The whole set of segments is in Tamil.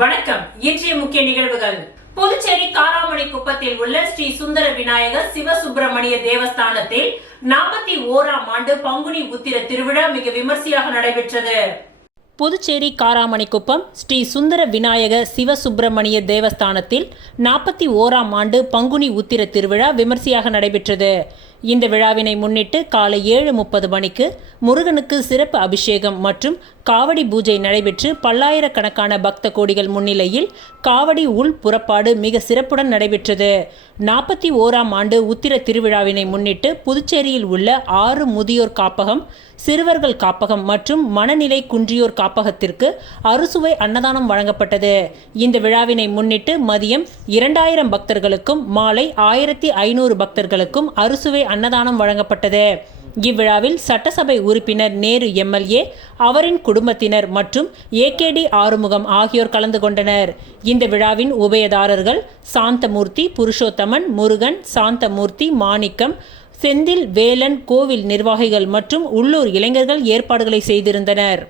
வணக்கம். இன்றைய முக்கிய நிகழ்வுகள். புதுச்சேரி காராமணிக்குப்பத்தில் உள்ள ஸ்ரீ சுந்தர விநாயகர் சிவசுப்பிரமணிய தேவஸ்தானத்தில் 41ஆம் ஆண்டு பங்குனி உத்திர திருவிழா மிக விமர்சையாக நடைபெற்றது. புதுச்சேரி காராமணிக்குப்பம் ஸ்ரீ சுந்தர விநாயகர் சிவசுப்பிரமணிய தேவஸ்தானத்தில் 41ஆம் ஆண்டு பங்குனி உத்திர திருவிழா விமர்சையாக நடைபெற்றது. இந்த விழாவினை முன்னிட்டு காலை 7:30 மணிக்கு முருகனுக்கு சிறப்பு அபிஷேகம் மற்றும் காவடி பூஜை நடைபெற்று பல்லாயிரக்கணக்கான பக்த கோடிகள் முன்னிலையில் காவடி உள் புறப்பாடு மிக சிறப்புடன் நடைபெற்றது. 41ஆம் ஆண்டு உத்திர திருவிழாவினை முன்னிட்டு புதுச்சேரியில் உள்ள 6 முதியோர் காப்பகம், சிறுவர்கள் காப்பகம் மற்றும் மனநிலை குன்றியோர் காப்பகத்திற்கு அறுசுவை அன்னதானம் வழங்கப்பட்டது. இந்த விழாவினை முன்னிட்டு மதியம் 2000 பக்தர்களுக்கும் மாலை 1500 பக்தர்களுக்கும் அறுசுவை அன்னதானம் வழங்கப்பட்டது. இவ்விழாவில் சட்டசபை உறுப்பினர் நேரு எம்எல்ஏ, அவரின் குடும்பத்தினர் மற்றும் ஏகேடி ஆறுமுகம் ஆகியோர் கலந்து கொண்டனர். இந்த விழாவின் உபயதாரர்கள் சாந்தமூர்த்தி, புருஷோத்தமன், முருகன், சாந்தமூர்த்தி, மாணிக்கம், செந்தில், வேலன், கோவில் நிர்வாகிகள் மற்றும் உள்ளூர் இளைஞர்கள் ஏற்பாடுகளை செய்திருந்தனர்.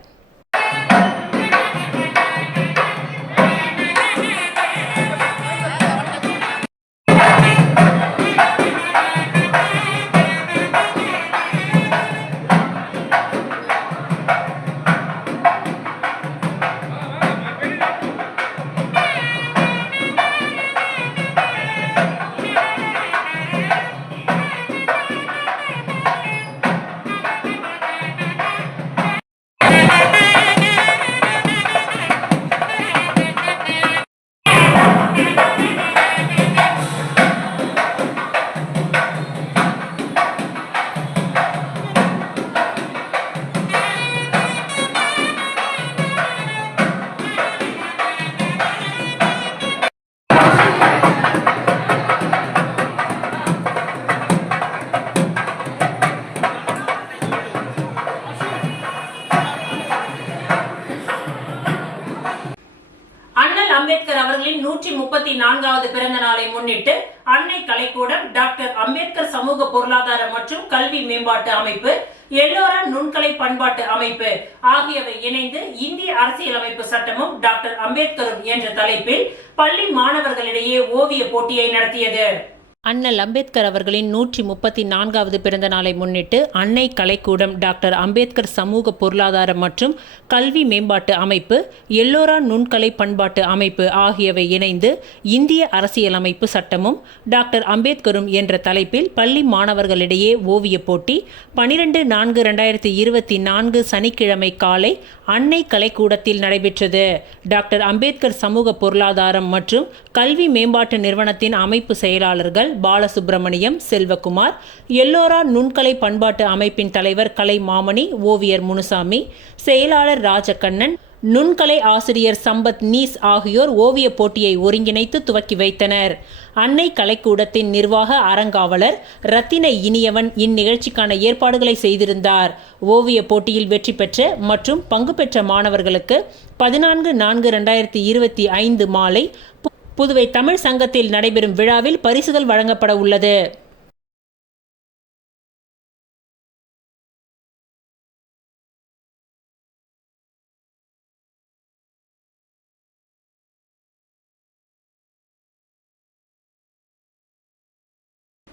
அம்பேத்கர் அவர்களின் 134வது பிறந்த நாளை முன்னிட்டு அன்னை கலைக்கூடம், டாக்டர் அம்பேத்கர் சமூக பொருளாதார மற்றும் கல்வி மேம்பாட்டு அமைப்பு, எல்லோரா நுண்கலை பண்பாட்டு அமைப்பு ஆகியவை இணைந்து இந்திய அரசியலமைப்பு சட்டமும் டாக்டர் அம்பேத்கரும் என்ற தலைப்பில் பள்ளி மாணவர்களிடையே ஓவிய போட்டியை நடத்தியது. அண்ணல் அம்பேத்கர் அவர்களின் 134வது பிறந்த நாளை முன்னிட்டு அன்னை கலைக்கூடம், டாக்டர் அம்பேத்கர் சமூக பொருளாதார மற்றும் கல்வி மேம்பாட்டு அமைப்பு, எல்லோரா நுண்கலை பண்பாட்டு அமைப்பு ஆகியவை இணைந்து இந்திய அரசியலமைப்பு சட்டமும் டாக்டர் அம்பேத்கரும் என்ற தலைப்பில் பள்ளி மாணவர்களிடையே ஓவிய போட்டி 12/4/2024 சனிக்கிழமை காலை அன்னை கலைக்கூடத்தில் நடைபெற்றது. டாக்டர் அம்பேத்கர் சமூக பொருளாதாரம் மற்றும் கல்வி மேம்பாட்டு நிறுவனத்தின் அமைப்பு செயலாளர்கள் பாலசுப்பிரமணியம், செல்வகுமார், எல்லோரா நுண்கலை பண்பாட்டு அமைப்பின் தலைவர் கலை மாமணி, ஓவியர் முனுசாமி, செயலாளர் ராஜகண்ணன், நுண்கலை ஆசிரியர் சம்பத் நீஸ் ஆகியோர் ஓவிய போட்டியை ஒருங்கிணைத்து துவக்கி வைத்தனர். அன்னை கலைக்கூடத்தின் நிர்வாக அறங்காவலர் ரத்தின இனியவன் இந்நிகழ்ச்சிக்கான ஏற்பாடுகளை செய்திருந்தார். ஓவிய போட்டியில் வெற்றி பெற்ற மற்றும் பங்கு பெற்ற மாணவர்களுக்கு 14/4/2025 மாலை புதுவை தமிழ் சங்கத்தில் நடைபெறும் விழாவில் பரிசுகள் வழங்கப்பட உள்ளது.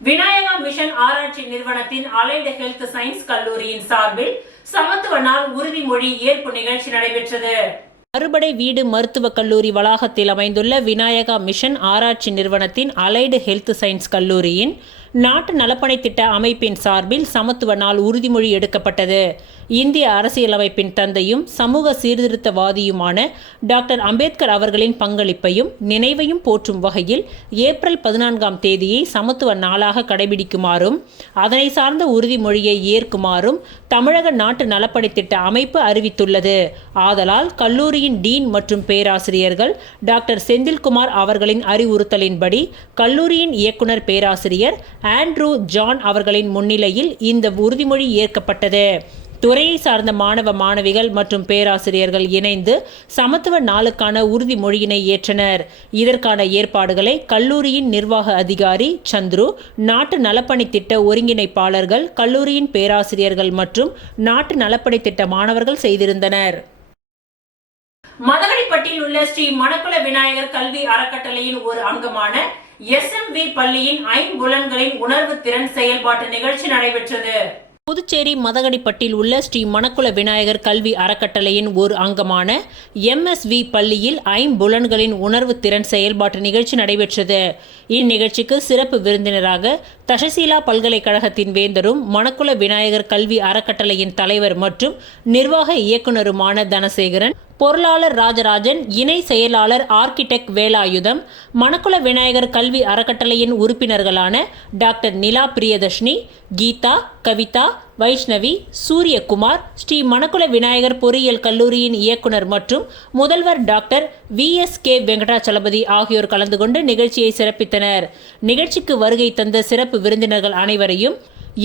விநாயகா மிஷன் ஆராய்ச்சி நிறுவனத்தின் அலைடு ஹெல்த் சயின்ஸ் கல்லூரியின் சார்பில் சமத்துவ நாள் உறுதிமொழி ஏற்பு நிகழ்ச்சி நடைபெற்றது. அறுபடை வீடு மருத்துவக் கல்லூரி வளாகத்தில் அமைந்துள்ள விநாயகா மிஷன் ஆராய்ச்சி நிறுவனத்தின் அலைடு ஹெல்த் சயின்ஸ் கல்லூரியின் நாட்டு நலப்பணி திட்ட அமைப்பின் சார்பில் சமத்துவ நாள் உறுதிமொழி எடுக்கப்பட்டது. இந்திய அரசியலமைப்பின் தந்தையும் சமூக சீர்திருத்தவாதியுமான டாக்டர் அம்பேத்கர் அவர்களின் பங்களிப்பையும் நினைவையும் போற்றும் வகையில் ஏப்ரல் 14ஆம் தேதியை சமத்துவ நாளாக கடைபிடிக்குமாறும் அதனை சார்ந்த உறுதிமொழியை ஏற்குமாறும் தமிழக நாட்டு நலப்பணி திட்ட அமைப்பு அறிவித்துள்ளது. ஆதலால் கல்லூரியின் டீன் மற்றும் பேராசிரியர்கள் டாக்டர் செந்தில்குமார் அவர்களின் அறிவுறுத்தலின்படி கல்லூரியின் இயக்குனர் பேராசிரியர் ஆண்ட்ரூ ஜான் அவர்களின் முன்னிலையில் இந்த உறுதிமொழி ஏற்கப்பட்டது. துறையை சார்ந்த மாணவ மாணவிகள் மற்றும் பேராசிரியர்கள் இணைந்து சமத்துவ நாளுக்கான உறுதிமொழியினை ஏற்றனர். இதற்கான ஏற்பாடுகளை கல்லூரியின் நிர்வாக அதிகாரி சந்துரு, நாட்டு நலப்பணி திட்ட ஒருங்கிணைப்பாளர்கள், கல்லூரியின் பேராசிரியர்கள் மற்றும் நாட்டு நலப்பணி திட்ட மாணவர்கள் செய்திருந்தனர். மதகடிப்பட்டியில் உள்ள ஸ்ரீ மணக்குள விநாயகர் கல்வி அறக்கட்டளையின் ஒரு அங்கமான SMV பள்ளியின் ஐம்புலன்களின் உணர்வு திறன் செயல்பாட்டு நிகழ்ச்சி நடைபெற்றது. புதுச்சேரி மதகடிப்பட்டில் உள்ள ஸ்ரீ மணக்குள விநாயகர் கல்வி அறக்கட்டளையின் ஒரு அங்கமான MSV பள்ளியில் ஐம்புலன்களின் உணர்வு திறன் செயல்பாட்டு நிகழ்ச்சி நடைபெற்றது. இந்நிகழ்ச்சிக்கு சிறப்பு விருந்தினராக தஷசீலா பல்கலைக்கழகத்தின் வேந்தரும் மணக்குள விநாயகர் கல்வி அறக்கட்டளையின் தலைவர் மற்றும் நிர்வாக இயக்குநருமான தனசேகரன், பொருளாளர் ராஜராஜன், இணை செயலாளர் ஆர்கிடெக்ட் வேலாயுதம், மணக்குள விநாயகர் கல்வி அறக்கட்டளையின் உறுப்பினர்களான டாக்டர் நிலா பிரியதர்ஷினி, கீதா, கவிதா, வைஷ்ணவி, சூரியகுமார், ஸ்ரீ மணக்குள விநாயகர் பொறியியல் கல்லூரியின் இயக்குனர் மற்றும் முதல்வர் டாக்டர் VSK வெங்கடாச்சலபதி ஆகியோர் கலந்து கொண்டு நிகழ்ச்சியை சிறப்பித்தனர். நிகழ்ச்சிக்கு வருகை தந்த சிறப்பு விருந்தினர்கள் அனைவரையும்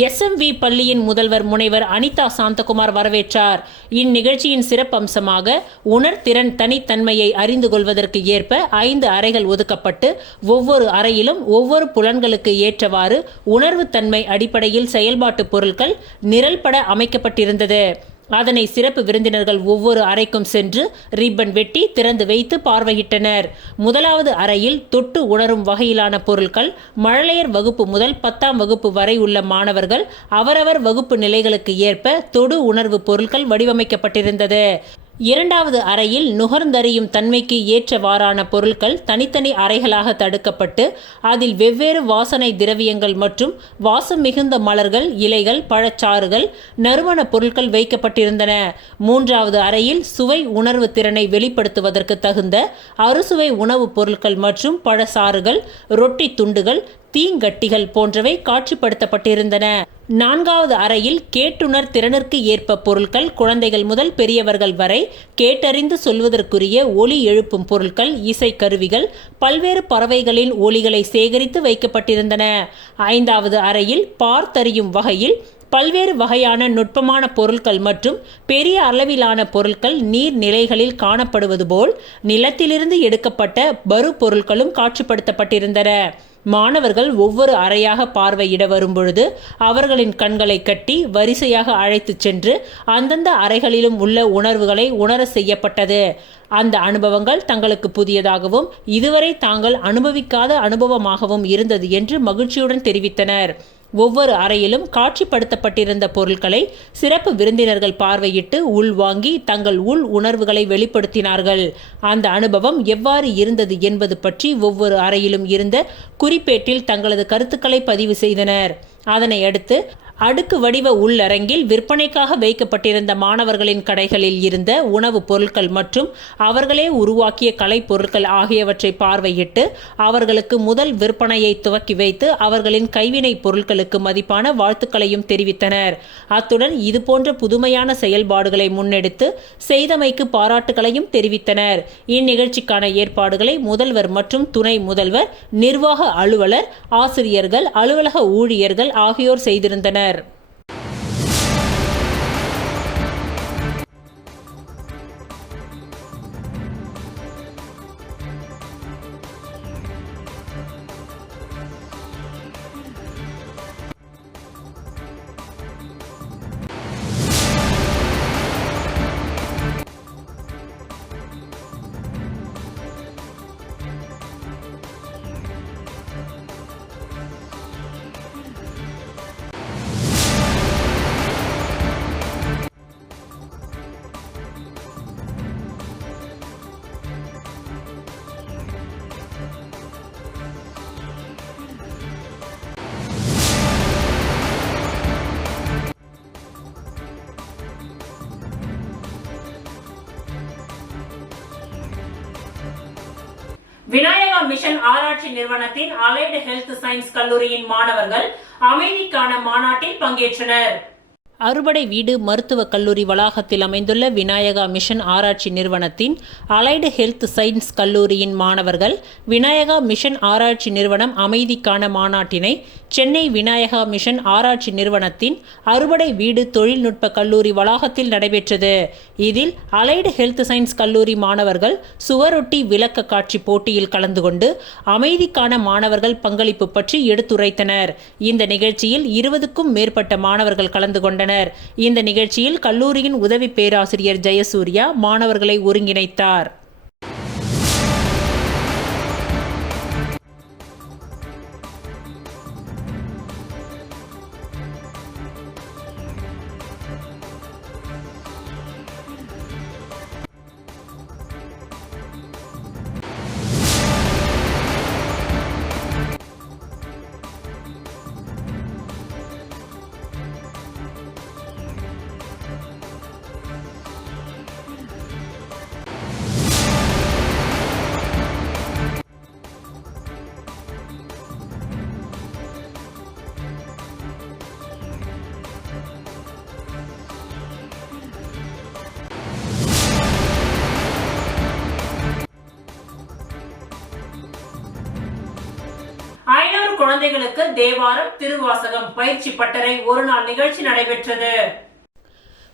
SMV பள்ளியின் முதல்வர் முனைவர் அனிதா சாந்தகுமார் வரவேற்றார். இந்நிகழ்ச்சியின் சிறப்பம்சமாக உணர்திறன் தனித்தன்மையை அறிந்து கொள்வதற்கு ஏற்ப 5 அறைகள் ஒதுக்கப்பட்டு ஒவ்வொரு அறையிலும் ஒவ்வொரு புலன்களுக்கு ஏற்றவாறு உணர்வுத்தன்மை அடிப்படையில் செயல்பாட்டு பொருட்கள் நிரல்பட அமைக்கப்பட்டிருந்தது. அதனை சிறப்பு விருந்தினர்கள் ஒவ்வொரு அறைக்கும் சென்று ரிப்பன் வெட்டி திறந்து வைத்து பார்வையிட்டனர். முதலாவது அறையில் தொட்டு உணரும் வகையிலான பொருட்கள் மழலையர் வகுப்பு முதல் 10ஆம் வகுப்பு வரை உள்ள மாணவர்கள் அவரவர் வகுப்பு நிலைகளுக்கு ஏற்ப தொடு உணர்வு பொருட்கள் வடிவமைக்கப்பட்டிருந்தது. இரண்டாவது அறையில் நுகர்ந்தறியும் தன்மைக்கு ஏற்றவாறான பொருட்கள் தனித்தனி அறைகளாக தடுக்கப்பட்டு அதில் வெவ்வேறு வாசனை திரவியங்கள் மற்றும் வாசம் மிகுந்த மலர்கள், இலைகள், பழச்சாறுகள், நறுமண பொருட்கள் வைக்கப்பட்டிருந்தன. மூன்றாவது அறையில் சுவை உணர்வு திறனை வெளிப்படுத்துவதற்கு தகுந்த அறுசுவை உணவுப் பொருட்கள் மற்றும் பழச்சாறுகள், ரொட்டி துண்டுகள், தீங்கட்டிகள் போன்றவை காட்சிப்படுத்தப்பட்டிருந்தன. நான்காவது அறையில் கேட்டுணர் திறனிற்கு ஏற்ப பொருட்கள் குழந்தைகள் முதல் பெரியவர்கள் வரை கேட்டறிந்து சொல்வதற்குரிய ஒலி எழுப்பும் பொருட்கள், இசைக்கருவிகள், பல்வேறு பறவைகளின் ஒலிகளை சேகரித்து வைக்கப்பட்டிருந்தன. ஐந்தாவது அறையில் பார்த்தறியும் வகையில் பல்வேறு வகையான நுட்பமான பொருட்கள் மற்றும் பெரிய அளவிலான பொருட்கள் நீர்நிலைகளில் காணப்படுவது போல் நிலத்திலிருந்து எடுக்கப்பட்ட பரு பொருட்களும் காட்சிப்படுத்தப்பட்டிருந்தன. மாணவர்கள் ஒவ்வொரு அறையாக பார்வையிட வரும்பொழுது அவர்களின் கண்களை கட்டி வரிசையாக அழைத்துச் சென்று அந்தந்த அறைகளிலும் உள்ள உணர்வுகளை உணர செய்யப்பட்டது. அந்த அனுபவங்கள் தங்களுக்கு புதியதாகவும் இதுவரை தாங்கள் அனுபவிக்காத அனுபவமாகவும் இருந்தது என்று மகிழ்ச்சியுடன் தெரிவித்தனர். ஒவ்வொரு அறையிலும் காட்சிப்படுத்தப்பட்டிருந்த பொருட்களை சிறப்பு விருந்தினர்கள் பார்வையிட்டு உள்வாங்கி தங்கள் உள் உணர்வுகளை வெளிப்படுத்தினார்கள். அந்த அனுபவம் எவ்வாறு இருந்தது என்பது பற்றி ஒவ்வொரு அறையிலும் இருந்த குறிப்பேட்டில் தங்களது கருத்துக்களை பதிவு செய்தனர். அதனை அடுத்து அடுக்கு வடிவ உள்ளரங்கில் விற்பனைக்காக வைக்கப்பட்டிருந்த மாணவர்களின் கடைகளில் இருந்த உணவுப் பொருட்கள் மற்றும் அவர்களே உருவாக்கிய கலைப்பொருட்கள் ஆகியவற்றை பார்வையிட்டு அவர்களுக்கு முதல் விற்பனையை துவக்கி வைத்து அவர்களின் கைவினை பொருட்களுக்கு மதிப்பான வாழ்த்துக்களையும் தெரிவித்தனர். அத்துடன் இதுபோன்ற புதுமையான செயல்பாடுகளை முன்னெடுத்து செய்தமைக்கு பாராட்டுகளையும் தெரிவித்தனர். இந்நிகழ்ச்சிக்கான ஏற்பாடுகளை முதல்வர் மற்றும் துணை முதல்வர், நிர்வாக அலுவலர், ஆசிரியர்கள், அலுவலக ஊழியர்கள் ஆகியோர் செய்திருந்தனர். விநாயகா மிஷன் ஆராய்ச்சி நிறுவனத்தின் அலைடு ஹெல்த் சயின்ஸ் கல்லூரியின் மாணவர்கள் அமைதிக்கான மாநாட்டில் பங்கேற்றனர். அறுபடை வீடு மருத்துவக் கல்லூரி வளாகத்தில் அமைந்துள்ள விநாயகா மிஷன் ஆராய்ச்சி நிறுவனத்தின் அலைடு ஹெல்த் சயின்ஸ் கல்லூரியின் மாணவர்கள் விநாயகா மிஷன் ஆராய்ச்சி நிறுவனம் அமைதிக்கான மாநாட்டினை சென்னை விநாயகா மிஷன் ஆராய்ச்சி நிறுவனத்தின் அறுபடை வீடு தொழில்நுட்ப கல்லூரி வளாகத்தில் நடைபெற்றது. இதில் அலைடு ஹெல்த் சயின்ஸ் கல்லூரி மாணவர்கள் சுவரொட்டி விளக்க காட்சி போட்டியில் கலந்து கொண்டு அமைதிக்கான மாணவர்கள் பங்களிப்பு பற்றி எடுத்துரைத்தனர். இந்த நிகழ்ச்சியில் 20க்கும் மேற்பட்ட மாணவர்கள் கலந்து கொண்டனர். செய்திருந்தனர். இந்த நிகழ்ச்சியில் கல்லூரியின் உதவி பேராசிரியர் ஜெயசூர்யா மாணவர்களை ஒருங்கிணைத்தார். குழந்தைகளுக்கு தேவாரம் திருவாசகம் பயிற்சி பட்டறை ஒருநாள் நிகழ்ச்சி நடைபெற்றது.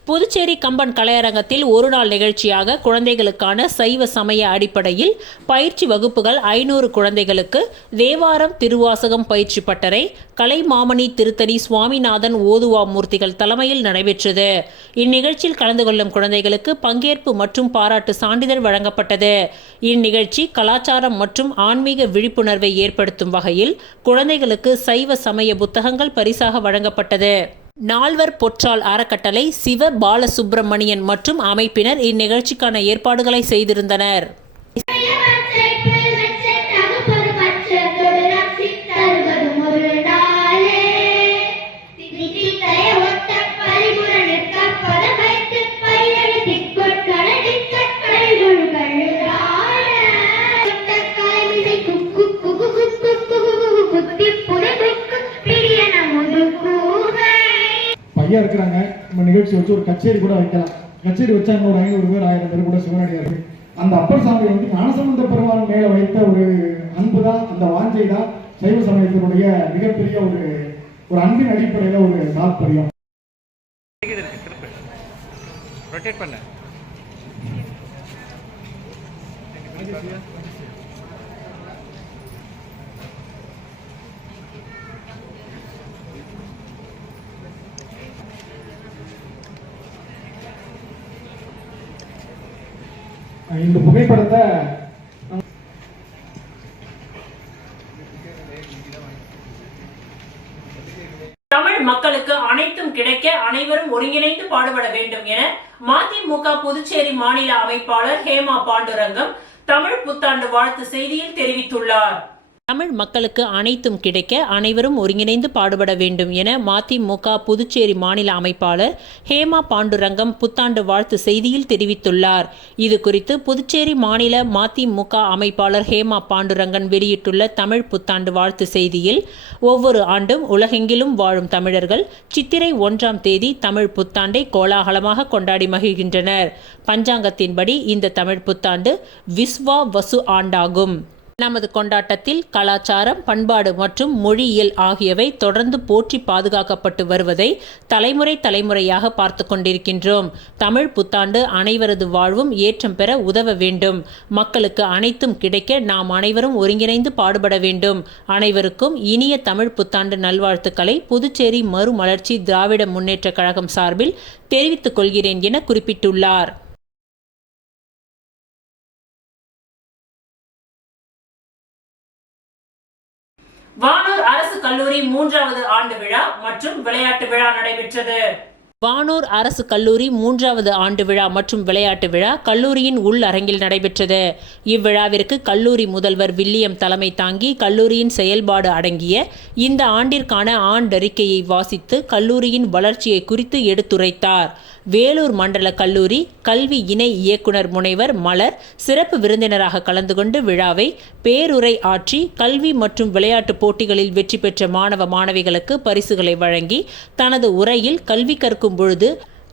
புதுச்சேரி கம்பன் கலையரங்கத்தில் ஒருநாள் நிகழ்ச்சியாக குழந்தைகளுக்கான சைவ சமய அடிப்படையில் பயிற்சி வகுப்புகள் 500 குழந்தைகளுக்கு தேவாரம் திருவாசகம் பயிற்சி பட்டறை கலைமாமணி திருத்தணி சுவாமிநாதன் ஓதுவா மூர்த்திகள் தலைமையில் நடைபெற்றது. இந்நிகழ்ச்சியில் கலந்து கொள்ளும் குழந்தைகளுக்கு பங்கேற்பு மற்றும் பாராட்டு சான்றிதழ் வழங்கப்பட்டது. இந்நிகழ்ச்சி கலாச்சாரம் மற்றும் ஆன்மீக விழிப்புணர்வை ஏற்படுத்தும் வகையில் குழந்தைகளுக்கு சைவ சமய புத்தகங்கள் பரிசாக வழங்கப்பட்டது. நால்வர் பொற்றால் அறக்கட்டளை, சிவ பாலசுப்பிரமணியன் மற்றும் அமைப்பினர் இந்நிகழ்ச்சிக்கான ஏற்பாடுகளை செய்திருந்தனர். ஐயா இருக்கிறாங்க, நம்ம நிகழ்ச்சி வச்சு ஒரு கச்சேரி கூட வைக்கலாம். கச்சேரி வச்சா ஒரு 500 பேர் 1000 பேர் கூட சிவனடியார்கள். அந்த அப்பர் சாமி வந்து ஞானசம்பந்த பெருமாள் மேல வைத்த ஒரு அன்பு தான், அந்த வாஞ்சை தான் சைவ சமயத்தினுடைய மிகப்பெரிய ஒரு அன்பின் அடிப்படையில ஒரு தாற்பயம். இந்த புகைப்படத்தை தமிழ் மக்களுக்கு அனைத்தும் கிடைக்க அனைவரும் ஒருங்கிணைந்து பாடுபட வேண்டும் என மதிமுக புதுச்சேரி மாநில அமைப்பாளர் ஹேமா பாண்டுரங்கம் தமிழ் புத்தாண்டு வாழ்த்து செய்தியில் தெரிவித்துள்ளார். தமிழ் மக்களுக்கு அனைத்தும் கிடைக்க அனைவரும் ஒருங்கிணைந்து பாடுபட வேண்டும் என மதிமுக புதுச்சேரி மாநில அமைப்பாளர் ஹேமா பாண்டுரங்கம் புத்தாண்டு வாழ்த்து செய்தியில் தெரிவித்துள்ளார். இது குறித்து புதுச்சேரி மாநில மதிமுக அமைப்பாளர் ஹேமா பாண்டுரங்கன் வெளியிட்டுள்ள தமிழ் புத்தாண்டு வாழ்த்து செய்தியில், ஒவ்வொரு ஆண்டும் உலகெங்கிலும் வாழும் தமிழர்கள் சித்திரை 1ஆம் தேதி தமிழ் புத்தாண்டை கோலாகலமாக கொண்டாடி மகிழ்கின்றனர். பஞ்சாங்கத்தின்படி இந்த தமிழ் புத்தாண்டு விஸ்வா வசு ஆண்டாகும். நமது கொண்டாட்டத்தில் கலாச்சாரம், பண்பாடு மற்றும் மொழியியல் ஆகியவை தொடர்ந்து போற்றி பாதுகாக்கப்பட்டு வருவதை தலைமுறையாக பார்த்து கொண்டிருக்கின்றோம். தமிழ் புத்தாண்டு அனைவரது வாழ்வும் ஏற்றம் பெற உதவ வேண்டும். மக்களுக்கு அனைத்தும் கிடைக்க நாம் அனைவரும் ஒருங்கிணைந்து பாடுபட வேண்டும். அனைவருக்கும் இனிய தமிழ் புத்தாண்டு நல்வாழ்த்துக்களை புதுச்சேரி மறுமலர்ச்சி திராவிட முன்னேற்ற கழகம் சார்பில் தெரிவித்துக் கொள்கிறேன் என குறிப்பிட்டுள்ளார். வானூர் அரசு கல்லூரி 3வது ஆண்டு விழா மற்றும் விளையாட்டு விழா நடைபெற்றது. வானூர் அரசு கல்லூரி 3வது ஆண்டு விழா மற்றும் விளையாட்டு விழா கல்லூரியின் உள் அரங்கில் நடைபெற்றது. இவ்விழாவிற்கு கல்லூரி முதல்வர் வில்லியம் தலைமை தாங்கி கல்லூரியின் செயல்பாடு அடங்கிய இந்த ஆண்டிற்கான ஆண்டறிக்கையை வாசித்து கல்லூரியின் வளர்ச்சியை குறித்து எடுத்துரைத்தார். வேலூர் மண்டல கல்லூரி கல்வி இணை இயக்குனர் முனைவர் மலர் சிறப்பு விருந்தினராக கலந்து கொண்டு விழாவை பேருரை ஆற்றி கல்வி மற்றும் விளையாட்டு போட்டிகளில் வெற்றி பெற்ற மாணவ மாணவிகளுக்கு பரிசுகளை வழங்கி தனது உரையில் கல்வி கற்கும் பொழுது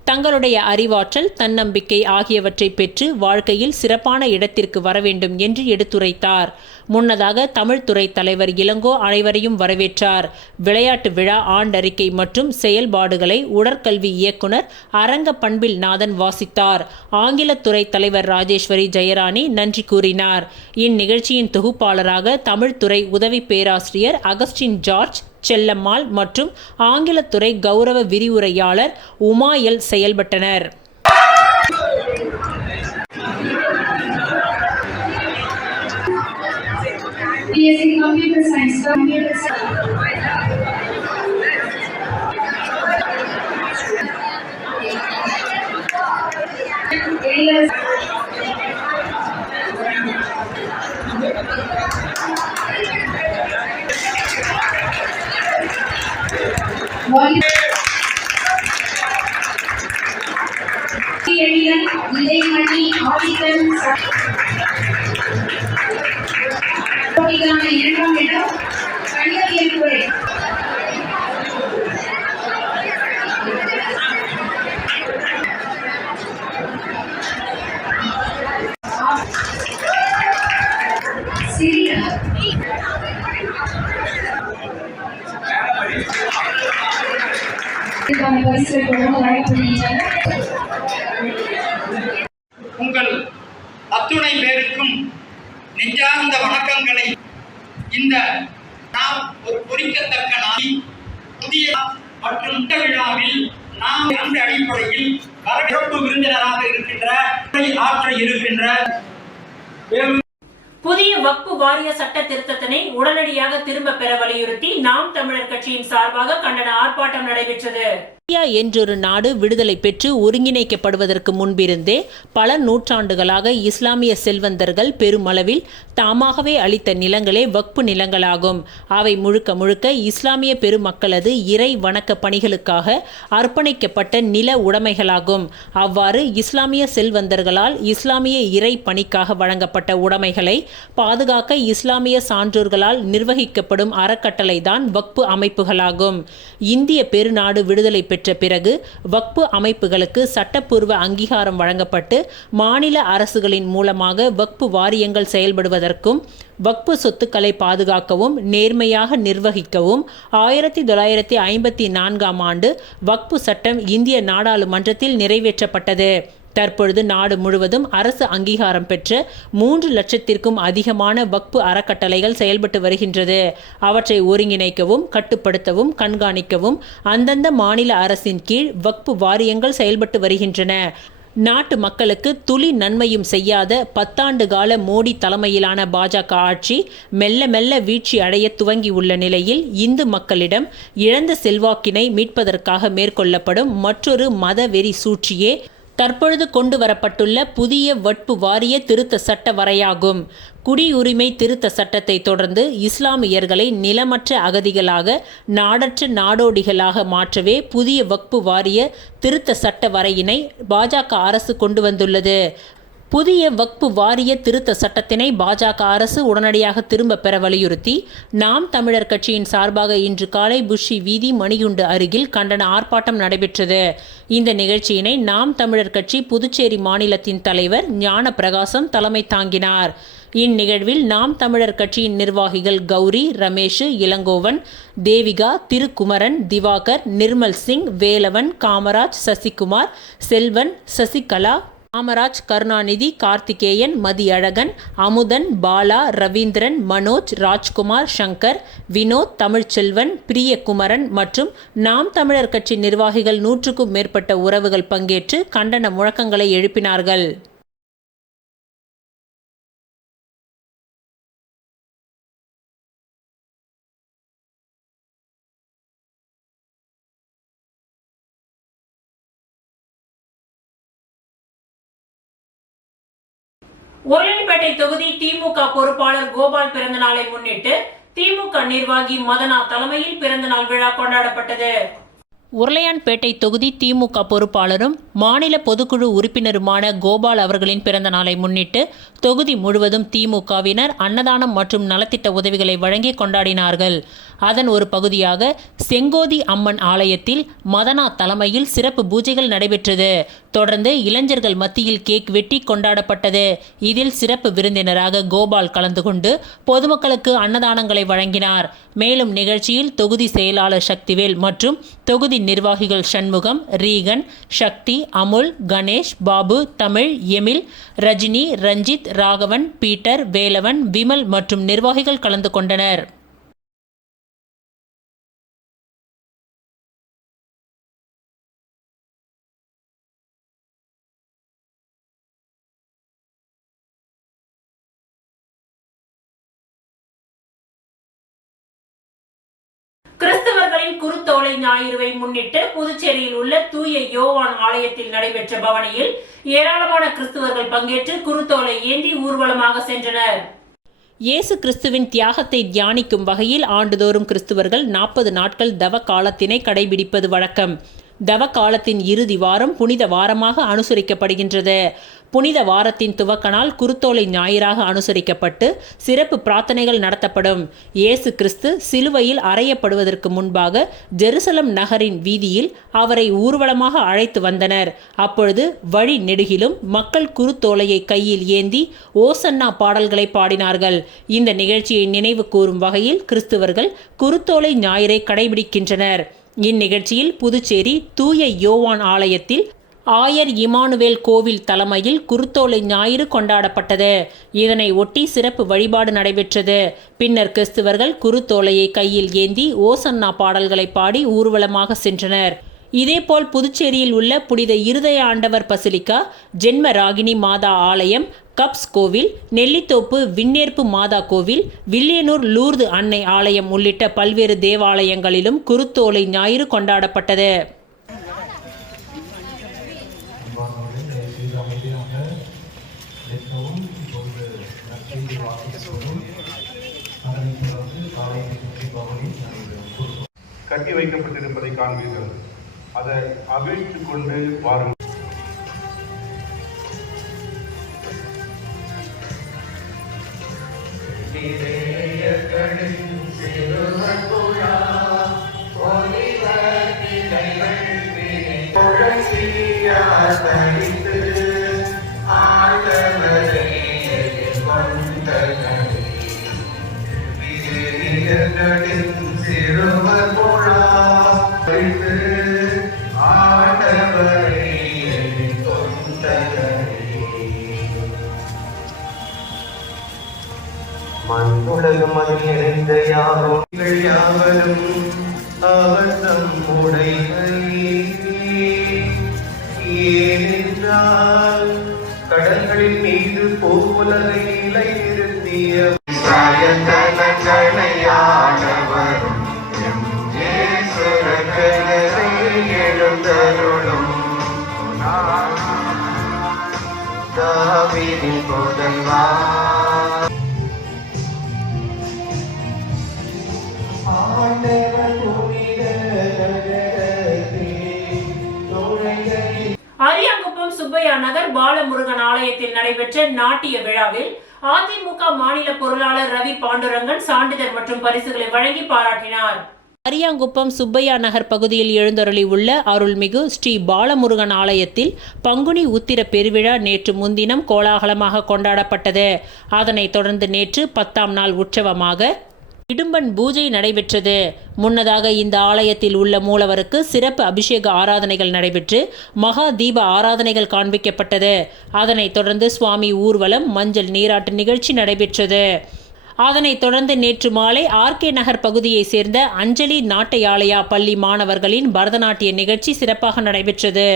தங்களுடைய அறிவாற்றல், தன்னம்பிக்கை ஆகியவற்றை பெற்று வாழ்க்கையில் சிறப்பான இடத்திற்கு வர வேண்டும் என்று எடுத்துரைத்தார். முன்னதாக தமிழ்துறை தலைவர் இளங்கோ அனைவரையும் வரவேற்றார். விளையாட்டு விழா ஆண்டறிக்கை மற்றும் செயல்பாடுகளை உடற்கல்வி இயக்குனர் அரங்க பண்பில் நாதன் வாசித்தார். ஆங்கிலத்துறை தலைவர் ராஜேஸ்வரி ஜெயராணி நன்றி கூறினார். இந்நிகழ்ச்சியின் தொகுப்பாளராக தமிழ்துறை உதவி பேராசிரியர் அகஸ்டின் ஜார்ஜ் செல்லம்மாள் மற்றும் ஆங்கிலத்துறை கௌரவ விரிவுரையாளர் உமாயல் செயல்பட்டனர். இரண்டாம் இடம் கணிதவியல் துறை. உங்கள் அத்துணை பேருக்கும் நெஞ்சார்ந்த வணக்கங்களை இந்த நாம் ஒரு பொறிக்கத்தக்க நாளில் புதிய மற்றும் இந்த விழாவில் நாம் அந்த அடிப்படையில் சிறப்பு விருந்தினராக இருக்கின்ற ஆற்ற இருக்கின்ற புதிய வக்ஃபு வாரிய சட்ட திருத்தத்தினை உடனடியாக திரும்ப பெற வலியுறுத்தி நாம் தமிழர் கட்சியின் சார்பாக கண்டன ஆர்ப்பாட்டம் நடைபெற்றது. இந்தியா என்றொரு நாடு விடுதலை பெற்று ஒருங்கிணைக்கப்படுவதற்கு முன்பிருந்தே பல நூற்றாண்டுகளாக இஸ்லாமிய செல்வந்தர்கள் பெருமளவில் தாமாகவே அளித்த நிலங்களே வக்ஃபு நிலங்களாகும். அவை முழுக்க முழுக்க இஸ்லாமிய பெருமக்களது இறை வணக்க பணிகளுக்காக அர்ப்பணிக்கப்பட்ட நில உடைமைகளாகும். அவ்வாறு இஸ்லாமிய செல்வந்தர்களால் இஸ்லாமிய இறை பணிக்காக வழங்கப்பட்ட உடைமைகளை பாதுகாக்க இஸ்லாமிய சான்றோர்களால் நிர்வகிக்கப்படும் அறக்கட்டளை தான் வக்ஃபு அமைப்புகளாகும். இந்திய பெருநாடு விடுதலை பெற்ற பிறகு வக்ஃபு அமைப்புகளுக்கு சட்டப்பூர்வ அங்கீகாரம் வழங்கப்பட்டு மாநில அரசுகளின் மூலமாக வக்ஃபு வாரியங்கள் செயல்படுவதற்கும் வக்ஃபு சொத்துக்களை பாதுகாக்கவும் நேர்மையாக நிர்வகிக்கவும் 1954ஆம் ஆண்டு வக்ஃபு சட்டம் இந்திய நாடாளுமன்றத்தில் நிறைவேற்றப்பட்டது. தற்பொழுது நாடு முழுவதும் அரசு அங்கீகாரம் பெற்ற 3 லட்சத்திற்கும் அதிகமான வக்ஃபு அறக்கட்டளைகள் செயல்பட்டு வருகின்றது. அவற்றை ஒருங்கிணைக்கவும் கட்டுப்படுத்தவும் கண்காணிக்கவும் அந்தந்த மாநில அரசின் கீழ் வக்ஃபு வாரியங்கள் செயல்பட்டு வருகின்றன. நாட்டு மக்களுக்கு துளி நன்மையும் செய்யாத 10 ஆண்டு கால மோடி தலைமையிலான பாஜக ஆட்சி மெல்ல மெல்ல வீழ்ச்சி அடைய துவங்கியுள்ள நிலையில் இந்து மக்களிடம் இழந்த செல்வாக்கினை மீட்பதற்காக மேற்கொள்ளப்படும் மற்றொரு மத வெறி சூழ்ச்சியே தற்பொழுது கொண்டு வரப்பட்டுள்ள புதிய வக்ஃபு வாரிய திருத்த சட்ட வரையாகும். குடியுரிமை திருத்த சட்டத்தை தொடர்ந்து இஸ்லாமியர்களை நிலமற்ற அகதிகளாக நாடற்ற நாடோடிகளாக மாற்றவே புதிய வக்ஃபு வாரிய திருத்த சட்ட வரையினை பாஜக அரசு கொண்டு வந்துள்ளது. புதிய வக்ஃபு வாரிய திருத்த சட்டத்தினை பாஜக அரசு உடனடியாக திரும்ப பெற வலியுறுத்தி நாம் தமிழர் கட்சியின் சார்பாக இன்று காலை புஷி வீதி மணிகுண்டு அருகில் கண்டன ஆர்ப்பாட்டம் நடைபெற்றது. இந்த நிகழ்ச்சியினை நாம் தமிழர் கட்சி புதுச்சேரி மாநிலத்தின் தலைவர் ஞான பிரகாசம் தலைமை தாங்கினார். இந்நிகழ்வில் நாம் தமிழர் கட்சியின் நிர்வாகிகள் கௌரி, ரமேஷ், இளங்கோவன், தேவிகா, திருக்குமரன், திவாகர், நிர்மல் சிங், வேலவன், காமராஜ், சசிகுமார், செல்வன், சசிகலா, காமராஜ், கருணாநிதி, கார்த்திகேயன், மதியழகன், அமுதன், பாலா, ரவீந்திரன், மனோஜ், ராஜ்குமார், சங்கர், வினோத், தமிழ்ச்செல்வன், பிரியகுமரன் மற்றும் நாம் தமிழர் கட்சி நிர்வாகிகள் 100க்கும் மேற்பட்ட உறவுகள் பங்கேற்று கண்டன முழக்கங்களை எழுப்பினார்கள். உருளையன்பேட்டை தொகுதி திமுக பொறுப்பாளர் கோபால் பிறந்த நாளை முன்னிட்டு திமுக நிர்வாகி மதனா தலைமையில் பிறந்தநாள் விழா கொண்டாடப்பட்டது. உருளையான்பேட்டை தொகுதி திமுக பொறுப்பாளரும் மாநில பொதுக்குழு உறுப்பினருமான கோபால் அவர்களின் பிறந்த நாளை முன்னிட்டு தொகுதி முழுவதும் திமுகவினர் அன்னதானம் மற்றும் நலத்திட்ட உதவிகளை வழங்கி கொண்டாடினார்கள். அதன் ஒரு பகுதியாக செங்கோதி அம்மன் ஆலயத்தில் மதனா தலைமையில் சிறப்பு பூஜைகள் நடைபெற்றது. தொடர்ந்து இளைஞர்கள் மத்தியில் கேக் வெட்டி கொண்டாடப்பட்டது. இதில் சிறப்பு விருந்தினராக கோபால் கலந்து கொண்டு பொதுமக்களுக்கு அன்னதானங்களை வழங்கினார். மேலும் நிகழ்ச்சியில் தொகுதி செயலாளர் சக்திவேல் மற்றும் தொகுதி நிர்வாகிகள் சண்முகம், ரீகன், சக்தி, அமுல், கணேஷ், பாபு, தமிழ், எமில், ரஜினி, ரஞ்சித், ராகவன், பீட்டர், வேலவன், விமல் மற்றும் நிர்வாகிகள் கலந்து கொண்டனர். குருத்தோலை ஞாயிறுவை முன்னிட்டு புதுச்சேரியில் உள்ள தூய யோவான் ஆலயத்தில் நடைபெற்ற பவனியில் ஏராளமான கிறிஸ்துவர்கள் பங்கேற்று குருத்தோலை ஏந்தி ஊர்வலமாக சென்றனர். இயேசு கிறிஸ்துவின் தியாகத்தை தியானிக்கும் வகையில் ஆண்டுதோறும் கிறிஸ்துவர்கள் 40 நாட்கள் தவ காலத்தினை கடைபிடிப்பது வழக்கம். தவ காலத்தின் இறுதி வாரம் புனித வாரமாக அனுசரிக்கப்படுகின்றது. புனித வாரத்தின் துவக்க நாள் குருத்தோலை ஞாயிறாக அனுசரிக்கப்பட்டு சிறப்பு பிரார்த்தனைகள் நடத்தப்படும். இயேசு கிறிஸ்து சிலுவையில் அறையப்படுவதற்கு முன்பாக ஜெருசலம் நகரின் வீதியில் அவரை ஊர்வலமாக அழைத்து வந்தனர். அப்பொழுது வழி நெடுகிலும் மக்கள் குருத்தோலையை கையில் ஏந்தி ஓசன்னா பாடல்களை பாடினார்கள். இந்த நிகழ்ச்சியை நினைவு கூறும் வகையில் கிறிஸ்துவர்கள் குருத்தோலை ஞாயிறை கடைபிடிக்கின்றனர். இந்நிகழ்ச்சியில் புதுச்சேரி தூய யோவான் ஆலயத்தில் ஆயர் இமானுவேல் கோவில் தலைமையில் குருத்தோலை ஞாயிறு கொண்டாடப்பட்டது. இதனை ஒட்டி சிறப்பு வழிபாடு நடைபெற்றது. பின்னர் கிறிஸ்துவர்கள் குருத்தோலையை கையில் ஏந்தி ஓசன்னா பாடல்களை பாடி ஊர்வலமாக சென்றனர். இதேபோல் புதுச்சேரியில் உள்ள புனித இருதய ஆண்டவர் பசிலிக்கா, ஜென்ம ராகினி மாதா ஆலயம், கப்ஸ் கோவில், நெல்லித்தோப்பு விண்ணேற்பு மாதா கோவில், வில்லியனூர் லூர்து அன்னை ஆலயம் உள்ளிட்ட பல்வேறு தேவாலயங்களிலும் குருத்தோலை ஞாயிறு கொண்டாடப்பட்டது. கட்டி வைக்கப்பட்டிருப்பதை காண்பீர்கள். அதை அவிழ்த்துக் கொண்டு வாருங்கள். மண்ணுலகம் அதில் நிறைந்த யாரோங்கள் யாவரும் அவர் தம்முடைய ஏனென்றால் கடல்களின் மீது போவதை நிலை நிறுத்திய சாயந்தனங்களையானவரும் எழுந்தருளும் தாவீதின் புதல்வா அரியாங்குப்பம் சுப்பையா நகர் பாலமுருகன் ஆலயத்தில் நடைபெற்ற நாட்டிய விழாவில் அதிமுக மாநில பொருளாளர் ரவி பாண்டுரங்கன் சான்றிதழ் மற்றும் பரிசுகளை வழங்கி பாராட்டினார். அரியாங்குப்பம் சுப்பையா நகர் பகுதியில் எழுந்தருளி உள்ள அருள்மிகு ஸ்ரீ பாலமுருகன் ஆலயத்தில் பங்குனி உத்திர பெருவிழா நேற்று முன்தினம் கோலாகலமாக கொண்டாடப்பட்டது. அதனைத் தொடர்ந்து நேற்று 10ஆம் நாள் உற்சவமாக இடும்பன் பூஜை நடைபெற்றது. முன்னதாக இந்த ஆலயத்தில் உள்ள மூலவருக்கு சிறப்பு அபிஷேக ஆராதனைகள் நடைபெற்று மகா தீப ஆராதனைகள் காண்பிக்கப்பட்டது. அதனைத் தொடர்ந்து சுவாமி ஊர்வலம், மஞ்சள் நீராட்டு நிகழ்ச்சி நடைபெற்றது. அதனைத் தொடர்ந்து நேற்று மாலை ஆர்கே நகர் பகுதியை சேர்ந்த அஞ்சலி நாட்டையாலயா பள்ளி மாணவர்களின் பரதநாட்டிய நிகழ்ச்சி சிறப்பாக நடைபெற்றது.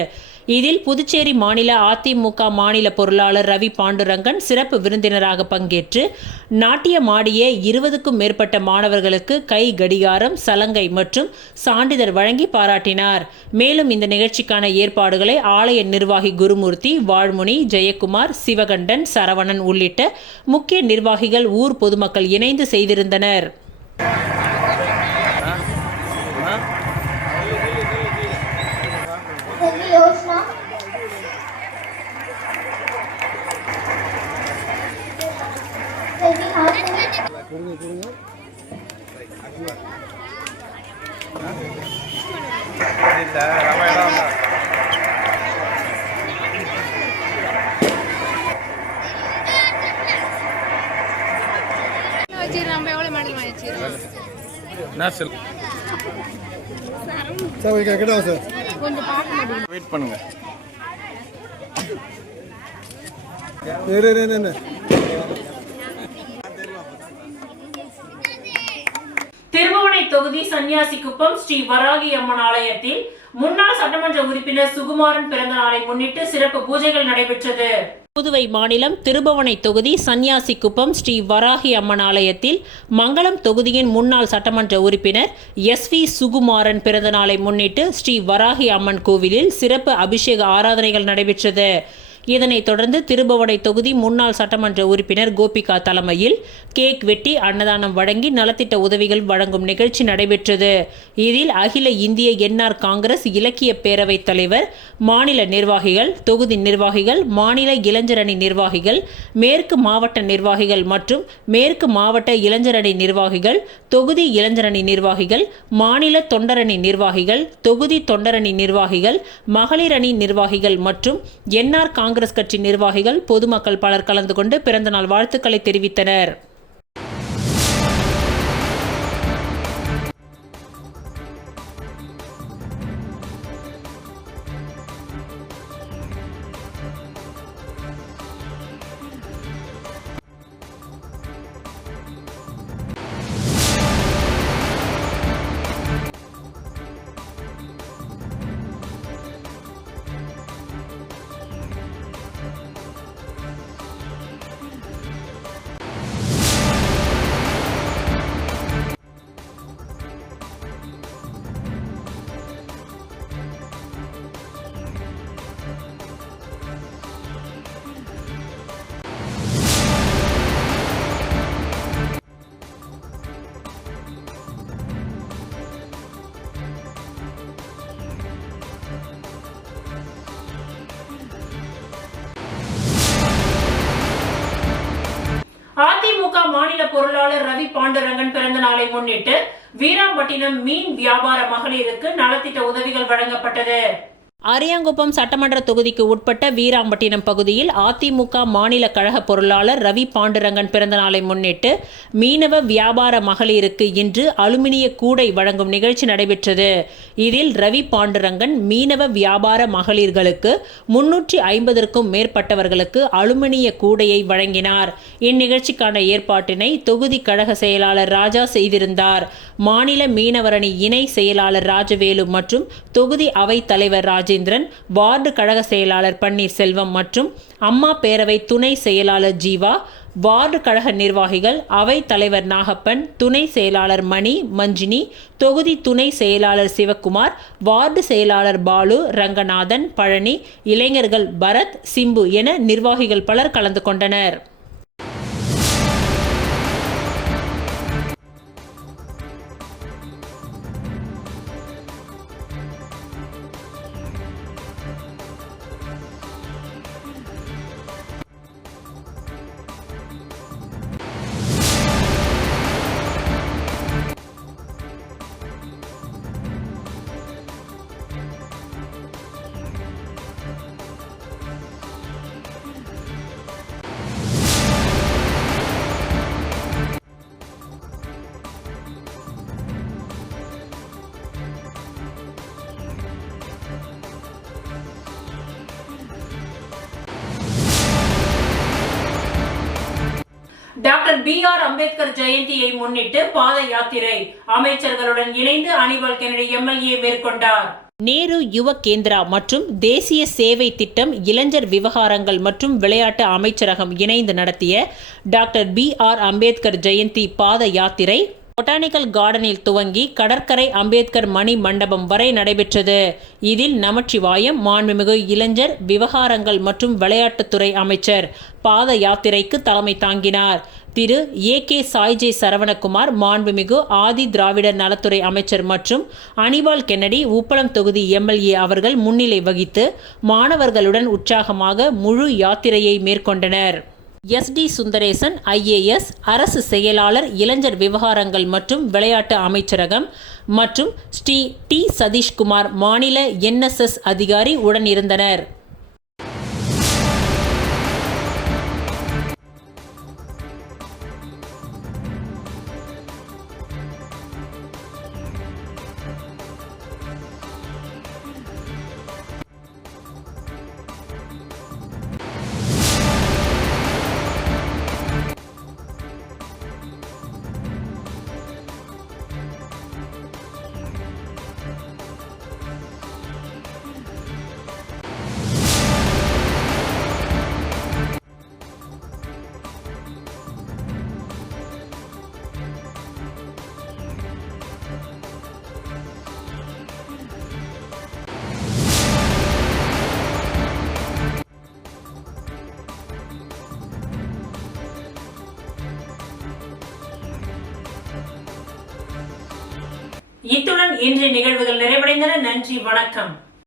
இதில் புதுச்சேரி மாநில அதிமுக மாநில பொருளாளர் ரவி பாண்டுரங்கன் சிறப்பு விருந்தினராக பங்கேற்று நாட்டியமாடிய 20க்கும் மேற்பட்ட மாணவர்களுக்கு கை கடிகாரம், சலங்கை மற்றும் சான்றிதழ் வழங்கி பாராட்டினார். மேலும் இந்த நிகழ்ச்சிக்கான ஏற்பாடுகளை ஆலய நிர்வாகி குருமூர்த்தி, வாழ்முனி, ஜெயக்குமார், சிவகண்டன், சரவணன் உள்ளிட்ட முக்கிய நிர்வாகிகள், ஊர் பொதுமக்கள் இணைந்து செய்திருந்தனர். வெயிட் பண்ணுங்க. திருபுவனை தொகுதி சன்னியாசிக்குப்பம் ஸ்ரீ வராகி அம்மன் ஆலயத்தில் முன்னாள் சட்டமன்ற உறுப்பினர் சுகுமாரன் பிறந்த நாளை முன்னிட்டு சிறப்பு பூஜைகள் நடைபெற்றது. புதுவை மாநிலம் திருபுவனை தொகுதி சன்னியாசிக்குப்பம் ஸ்ரீ வராகி அம்மன் ஆலயத்தில் மங்களம் தொகுதியின் முன்னாள் சட்டமன்ற உறுப்பினர் SV சுகுமாரன் பிறந்த நாளை முன்னிட்டு ஸ்ரீ வராகி அம்மன் கோவிலில் சிறப்பு அபிஷேக ஆராதனைகள் நடைபெற்றது. இதனைத் தொடர்ந்து திருபுவனை தொகுதி முன்னாள் சட்டமன்ற உறுப்பினர் கோபிகா தலைமையில் கேக் வெட்டி அன்னதானம் வழங்கி நலத்திட்ட உதவிகள் வழங்கும் நிகழ்ச்சி நடைபெற்றது. இதில் அகில இந்திய NR காங்கிரஸ் இலக்கிய பேரவைத் தலைவர், மாநில நிர்வாகிகள், தொகுதி நிர்வாகிகள், மாநில இளைஞரணி நிர்வாகிகள், மேற்கு மாவட்ட நிர்வாகிகள் மற்றும் மேற்கு மாவட்ட இளைஞரணி நிர்வாகிகள், தொகுதி இளைஞரணி நிர்வாகிகள், மாநில தொண்டரணி நிர்வாகிகள், தொகுதி தொண்டரணி நிர்வாகிகள், மகளிர் அணி நிர்வாகிகள் மற்றும் NR காங்கிரஸ் கட்சி நிர்வாகிகள், பொதுமக்கள் பலர் கலந்து கொண்டு பிறந்தநாள் வாழ்த்துக்களை தெரிவித்தனர். அதிமுக மாநில பொருளாளர் ரவி பாண்டுரங்கன் பிறந்த நாளை முன்னிட்டு வீராம்பட்டினம் மீன் வியாபார மகளிருக்கு நலத்திட்ட உதவிகள் வழங்கப்பட்டது. அரியாங்குப்பம் சட்டமன்ற தொகுதிக்கு உட்பட்ட வீராம்பட்டினம் பகுதியில் அதிமுக மாநில கழக பொருளாளர் ரவி பாண்டுரங்கன் பிறந்த நாளை முன்னிட்டு மீனவ வியாபார மகளிருக்கு இன்று அலுமினிய கூடை வழங்கும் நிகழ்ச்சி நடைபெற்றது. இதில் ரவி பாண்டுரங்கன் மீனவ வியாபார மகளிர்களுக்கு 350க்கும் மேற்பட்டவர்களுக்கு அலுமினிய கூடையை வழங்கினார். இந்நிகழ்ச்சிக்கான ஏற்பாட்டினை தொகுதி கழக செயலாளர் ராஜா செய்திருந்தார். மாநில மீனவரணி இணை செயலாளர் ராஜவேலு மற்றும் தொகுதி அவைத் தலைவர் ராஜேந்திரன், வார்டு கழக செயலாளர் பன்னீர்செல்வம் மற்றும் அம்மா பேரவை துணை செயலாளர் ஜீவா, வார்டு கழக நிர்வாகிகள், அவைத் தலைவர் நாகப்பன், துணை செயலாளர் மணி, மஞ்சினி, தொகுதி துணை செயலாளர் சிவக்குமார், வார்டு செயலாளர் பாலு, ரங்கநாதன், பழனி, இளைஞர்கள் பரத், சிம்பு என நிர்வாகிகள் பலர் கலந்து கொண்டனர். டாக்டர் BR அம்பேத்கர் ஜெயந்தியை முன்னிட்டு பாத யாத்திரை அமைச்சர்களுடன் இணைந்து அனிமல் கென்னடி MLA மேற்கொண்டார். நேரு யுவ கேந்திரா மற்றும் தேசிய சேவை திட்டம், இளைஞர் விவகாரங்கள் மற்றும் விளையாட்டு அமைச்சரகம் இணைந்து நடத்திய டாக்டர் BR அம்பேத்கர் ஜெயந்தி பாத யாத்திரை பொட்டானிக்கல் கார்டனில் துவங்கி கடற்கரை அம்பேத்கர் மணி மண்டபம் வரை நடைபெற்றது. இதில் நமச்சிவாயம் மாண்புமிகு இளைஞர் விவகாரங்கள் மற்றும் விளையாட்டுத்துறை அமைச்சர் பாத யாத்திரைக்கு தலைமை தாங்கினார். திரு AK சாய்ஜே சரவணகுமார் மாண்புமிகு ஆதி திராவிடர் நலத்துறை அமைச்சர் மற்றும் அனிபால் கென்னடி உப்பளம் தொகுதி MLA அவர்கள் முன்னிலை வகித்து மாணவர்களுடன் உற்சாகமாக முழு யாத்திரையை மேற்கொண்டனர். SD சுந்தரேசன் IAS அரசு செயலாளர் இளைஞர் விவகாரங்கள் மற்றும் விளையாட்டு அமைச்சரகம் மற்றும் ஸ்ரீ T சதீஷ்குமார் மாநில NSS அதிகாரி உடன் இருந்தனர். இத்துடன் இன்றைய நிகழ்வுகள் நிறைவடைந்தன. நன்றி, வணக்கம்.